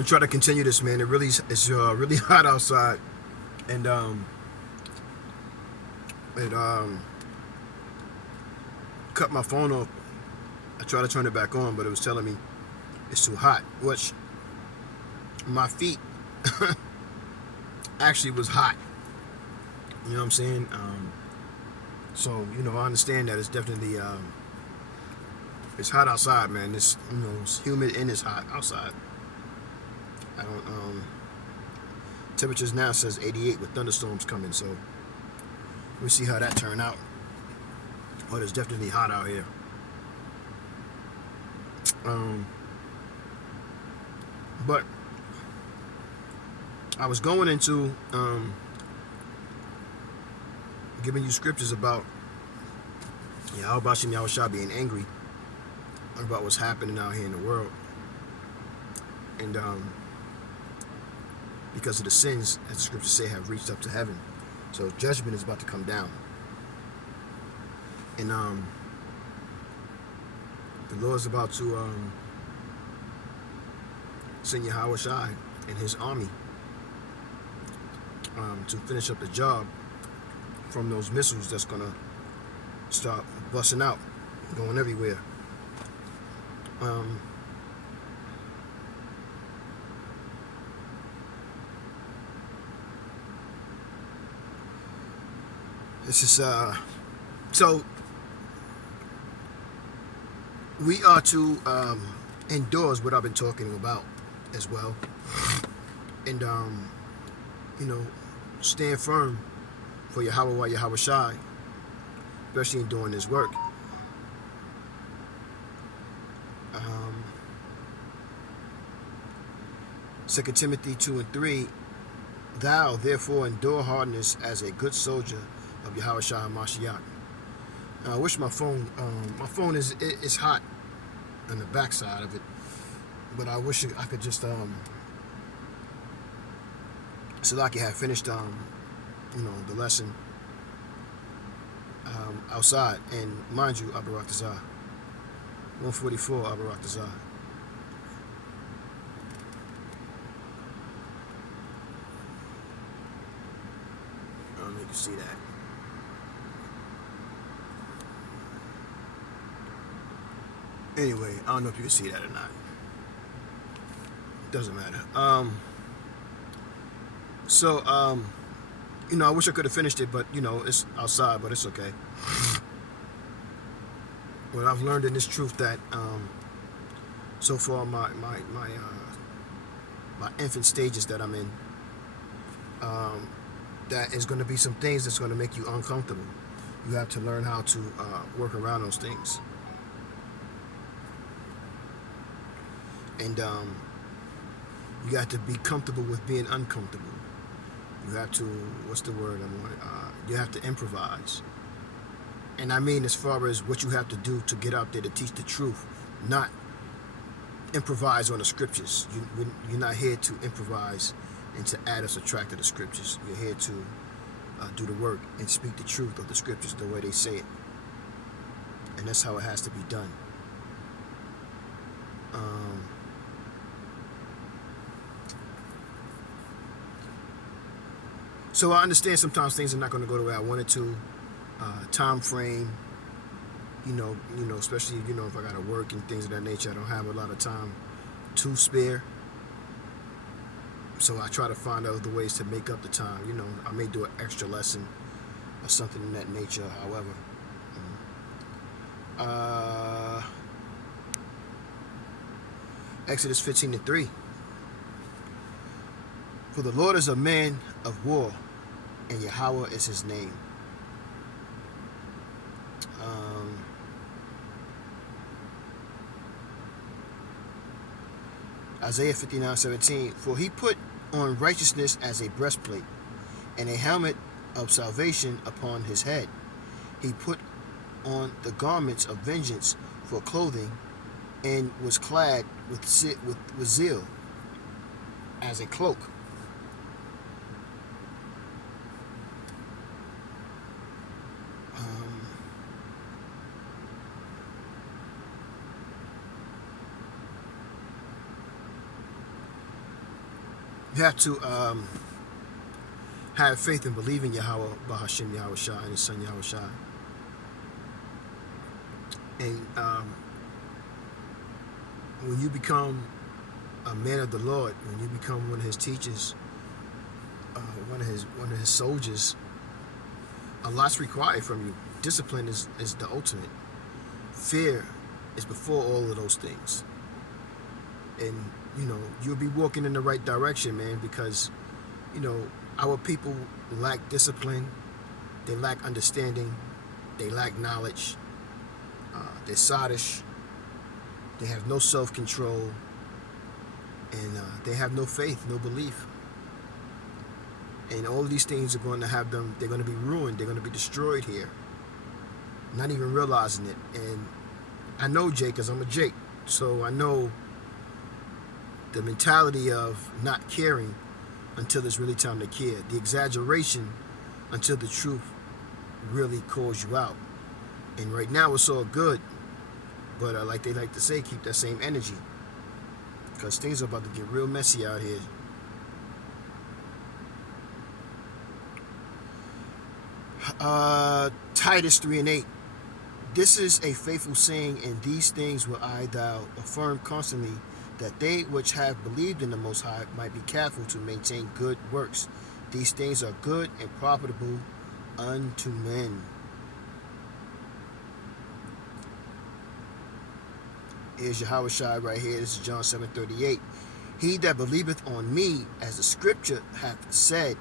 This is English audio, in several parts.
gonna try to continue this, man. It's really hot outside, and it cut my phone off. I tried to turn it back on, but it was telling me it's too hot. Which my feet actually was hot. You know what I'm saying? So I understand that it's definitely it's hot outside, man. It's humid and it's hot outside. I don't temperatures now says 88 with thunderstorms coming, so we'll see how that turn out. But it's definitely hot out here. But I was going into giving you scriptures about Yahweh Shem Yahushua being angry about what's happening out here in the world, and because of the sins, as the scriptures say, have reached up to heaven. So judgment is about to come down, and the Lord is about to send Yahweh Shai and his army to finish up the job from those missiles that's gonna start busting out, going everywhere. This is so we are to endorse what I've been talking about as well, and stand firm for Yahweh Shai, especially in doing this work. Um, 2 Timothy 2 and 3, thou therefore endure hardness as a good soldier of Yahweh Shai HaMashiach. I wish my phone is hot on the backside of it, but I wish I could just Salaki had finished the lesson outside, and mind you, Abarak Tazah 144 Abarak Tazah. You can see that. Anyway, I don't know if you can see that or not. Doesn't matter. I wish I could have finished it, but it's outside, but it's okay. Well, I've learned in this truth that so far my infant stages that I'm in, that is going to be some things that's going to make you uncomfortable. You have to learn how to work around those things. And you got to be comfortable with being uncomfortable. You have to, what's the word I'm on? You have to improvise. And I mean as far as what you have to do to get out there to teach the truth, not improvise on the scriptures. You're not here to improvise and to add or subtract to the scriptures. You're here to do the work and speak the truth of the scriptures the way they say it. And that's how it has to be done. So I understand sometimes things are not going to go the way I wanted to. Time frame, especially if I got to work and things of that nature, I don't have a lot of time to spare. So I try to find other ways to make up the time. I may do an extra lesson or something in that nature. However, Exodus 15 and 3. For the Lord is a man of war, and Yahweh is his name. Isaiah 59:17. For he put on righteousness as a breastplate, and a helmet of salvation upon his head. He put on the garments of vengeance for clothing, and was clad with zeal as a cloak. You have to have faith and believe in Yahweh, Bahashim Yahweh Shai, and His Son Yahweh Shai. And when you become a man of the Lord, when you become one of His teachers, one of His soldiers, a lot's required from you. Discipline is the ultimate. Fear is before all of those things. And you'll be walking in the right direction, man, because our people lack discipline, they lack understanding, they lack knowledge, they're sottish, they have no self-control, and they have no faith, no belief. And all of these things are going to have them, they're going to be ruined, they're going to be destroyed here, not even realizing it. And I know Jake, because I'm a Jake, so I know the mentality of not caring until it's really time to care, the exaggeration until the truth really calls you out. And right now it's all good, but like they like to say, keep that same energy, because things are about to get real messy out here. Titus 3:8. This is a faithful saying, and these things will I thou affirm constantly, that they which have believed in the Most High might be careful to maintain good works. These things are good and profitable unto men. Here's Yahweh Shai right here. This is John 7:38. He that believeth on me, as the scripture hath said,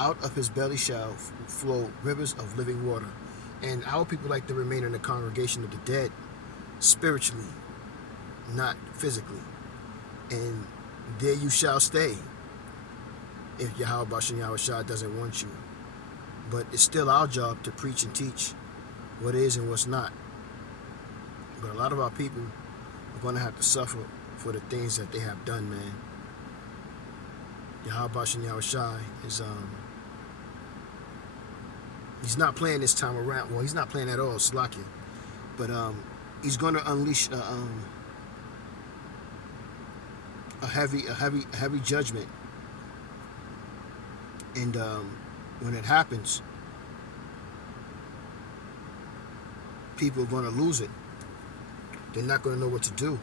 out of his belly shall flow rivers of living water. And our people like to remain in the congregation of the dead, spiritually, not physically. And there you shall stay if Yahweh Bashem Yahweh Shai doesn't want you. But it's still our job to preach and teach what is and what's not. But a lot of our people are going to have to suffer for the things that they have done, man. Yahweh Bashem Yahweh Shai is he's not playing this time around. Well, he's not playing at all, Slakia. But he's going to unleash a heavy judgment. And when it happens, people are going to lose it. They're not going to know what to do.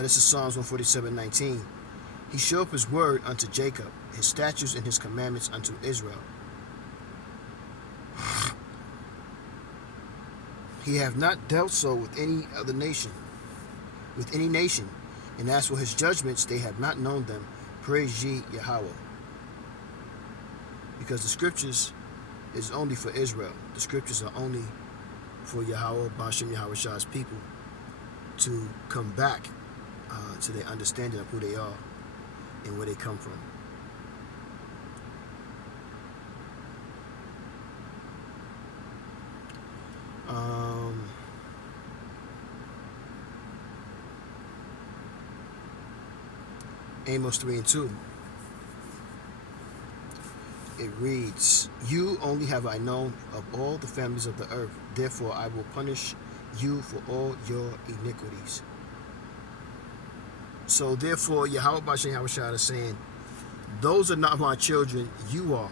This is Psalms 147:19. He showed his word unto Jacob, his statutes and his commandments unto Israel. He have not dealt so with any other nation, and as for his judgments, they have not known them. Praise ye Yahweh. Because the scriptures is only for Israel. The scriptures are only for Yahweh, Bashem Yahweh Shai's people to come back to their understanding of who they are and where they come from. Amos 3:2. It reads, you only have I known of all the families of the earth, therefore I will punish you for all your iniquities. So therefore, Yahweh Bashem Yahweh Shai is saying, those are not my children, you are.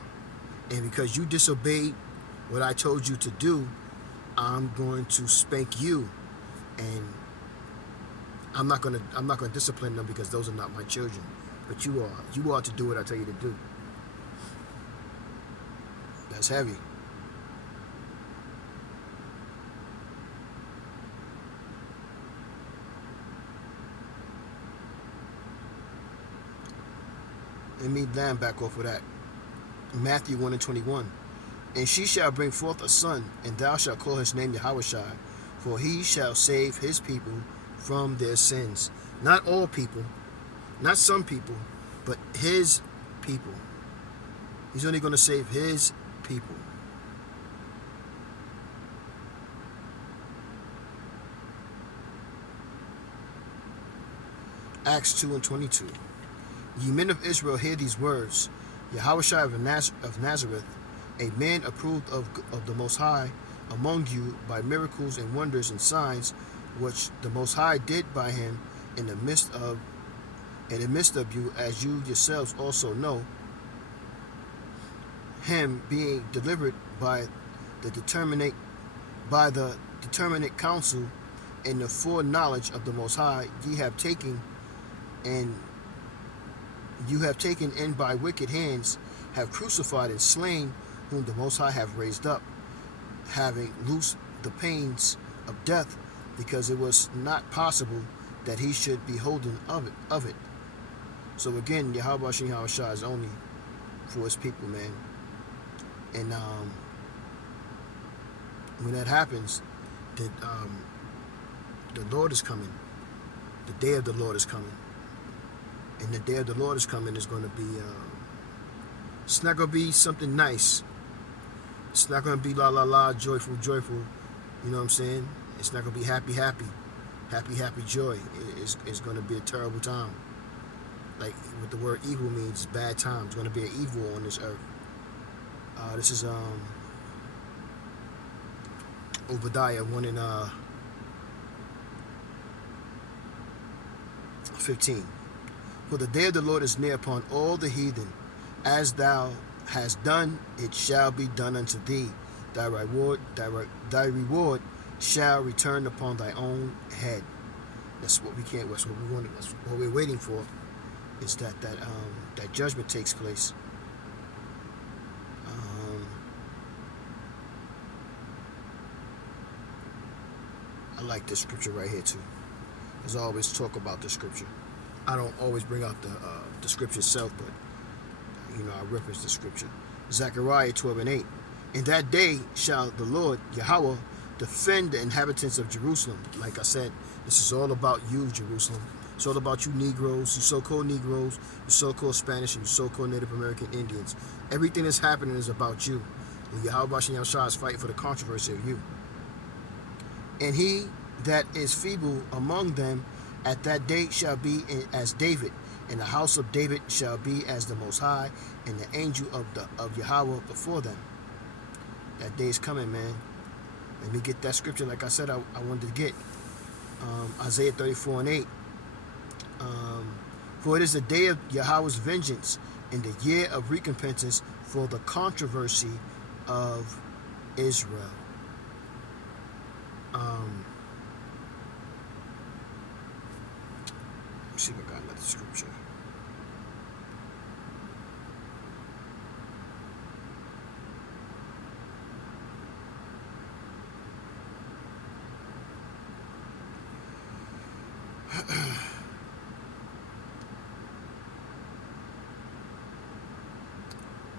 And because you disobeyed what I told you to do, I'm going to spank you. And I'm not gonna discipline them because those are not my children. But you are. You are to do what I tell you to do. That's heavy. Let me land back off of that. Matthew 1:21. And she shall bring forth a son, and thou shalt call his name Yahweh Shai, for he shall save his people from their sins. Not all people, not some people, but his people. He's only going to save his people. Acts 2:22. Ye men of Israel, hear these words. Yahweh Shai of Nazareth, a man approved of the Most High among you by miracles and wonders and signs, which the Most High did by him in the midst of you, as you yourselves also know, him being delivered the determinate by the determinate counsel and the foreknowledge of the Most High, and you have taken in by wicked hands, have crucified and slain, whom the Most High have raised up, having loosed the pains of death, because it was not possible that he should be holden of it. So again, Yahweh Shem Yahushua is only for his people, man. And when that happens, that the Lord is coming. The day of the Lord is coming. And the day of the Lord is coming is going to be, it's not going to be something nice. It's not going to be la la la, joyful, joyful. You know what I'm saying? It's not going to be happy, happy, happy, happy joy. It's going to be a terrible time. Like what the word evil means, bad time. It's going to be an evil on this earth. This is Obadiah 1 and 15. For the day of the Lord is near upon all the heathen. As thou hast done, it shall be done unto thee. Thy reward shall return upon thy own head. That's what we can't. That's what we want. That's what we're waiting for. Is that judgment takes place. I like this scripture right here too. As I always talk about the scripture. I don't always bring out the scripture itself, but I reference the scripture. Zechariah 12 and 8. In that day shall the Lord Yahweh defend the inhabitants of Jerusalem. Like I said, this is all about you, Jerusalem. It's all about you Negroes, you so-called Negroes, you so-called Spanish, and you so-called Native American Indians. Everything that's happening is about you. And Yahweh Shem Yahushua is fighting for the controversy of you. And he that is feeble among them at that day shall be as David, and the house of David shall be as the Most High, and the angel of Yahweh before them. That day is coming, man. Let me get that scripture. Like I said, I wanted to get Isaiah 34 and 8. For it is the day of Yahweh's vengeance, and the year of recompense for the controversy of Israel. Let's see if I got another scripture.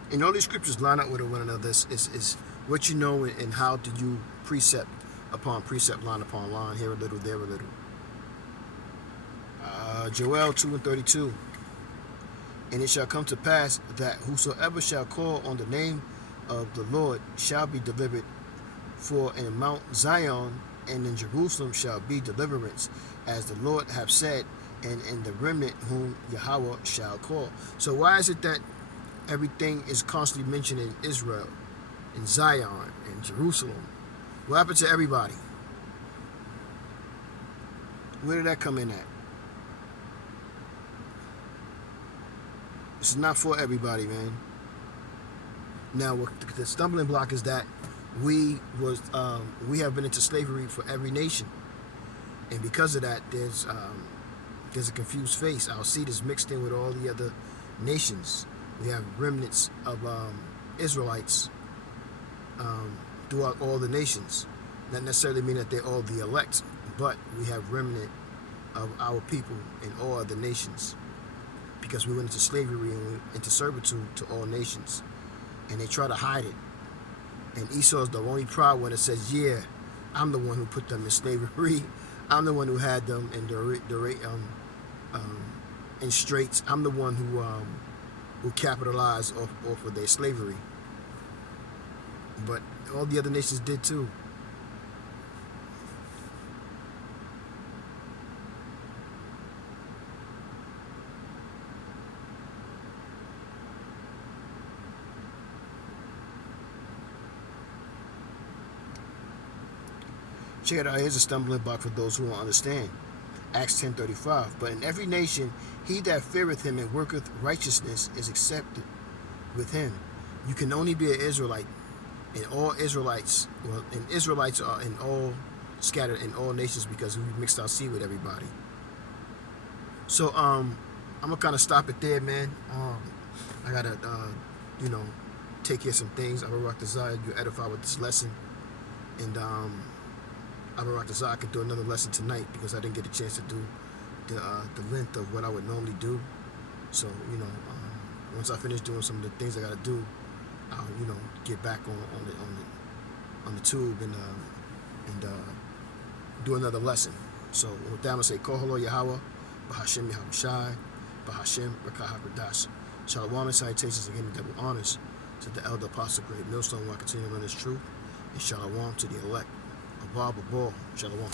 And all these scriptures line up with one another. Is what you know, and how do you precept upon precept, line upon line, here a little, there a little. Joel 2 and 32. And it shall come to pass that whosoever shall call on the name of the Lord shall be delivered. For in Mount Zion and in Jerusalem shall be deliverance, as the Lord hath said, and in the remnant whom Yahweh shall call. So why is it that everything is constantly mentioned in Israel, in Zion, in Jerusalem? What happened to everybody? Where did that come in at? This is not for everybody, man. Now, the stumbling block is that we have been into slavery for every nation, and because of that, there's a confused face. Our seed is mixed in with all the other nations. We have remnants of Israelites throughout all the nations. Not necessarily mean that they're all the elect, but we have remnant of our people in all other nations, because we went into slavery and into servitude to all nations, and they try to hide it. And Esau is the only proud one that says, "Yeah, I'm the one who put them in slavery. I'm the one who had them in straits. I'm the one who capitalized off of their slavery." But all the other nations did too. Check it out. Here's a stumbling block for those who don't understand. Acts 10:35. But in every nation, he that feareth him and worketh righteousness is accepted with him. You can only be an Israelite, and all Israelites, well, and Israelites are in all scattered in all nations because we mixed our seed with everybody. So I'm gonna kind of stop it there, man. I gotta take care of some things. I rock desire you edify with this lesson, and I rock desire I could do another lesson tonight because I didn't get a chance to do the length of what I would normally do. So once I finish doing some of the things I gotta do, I'll get back on the tube and do another lesson. So with that, I'm gonna say Koholo Yahweh, Bahashem Yahweh Shai, Bahashem Rakah HaKadosh. Shalom and salutations again, double honors to the elder apostle, great millstone, while continuing to learn his truth, and shalom to the elect. Abba, Abba, Shalom.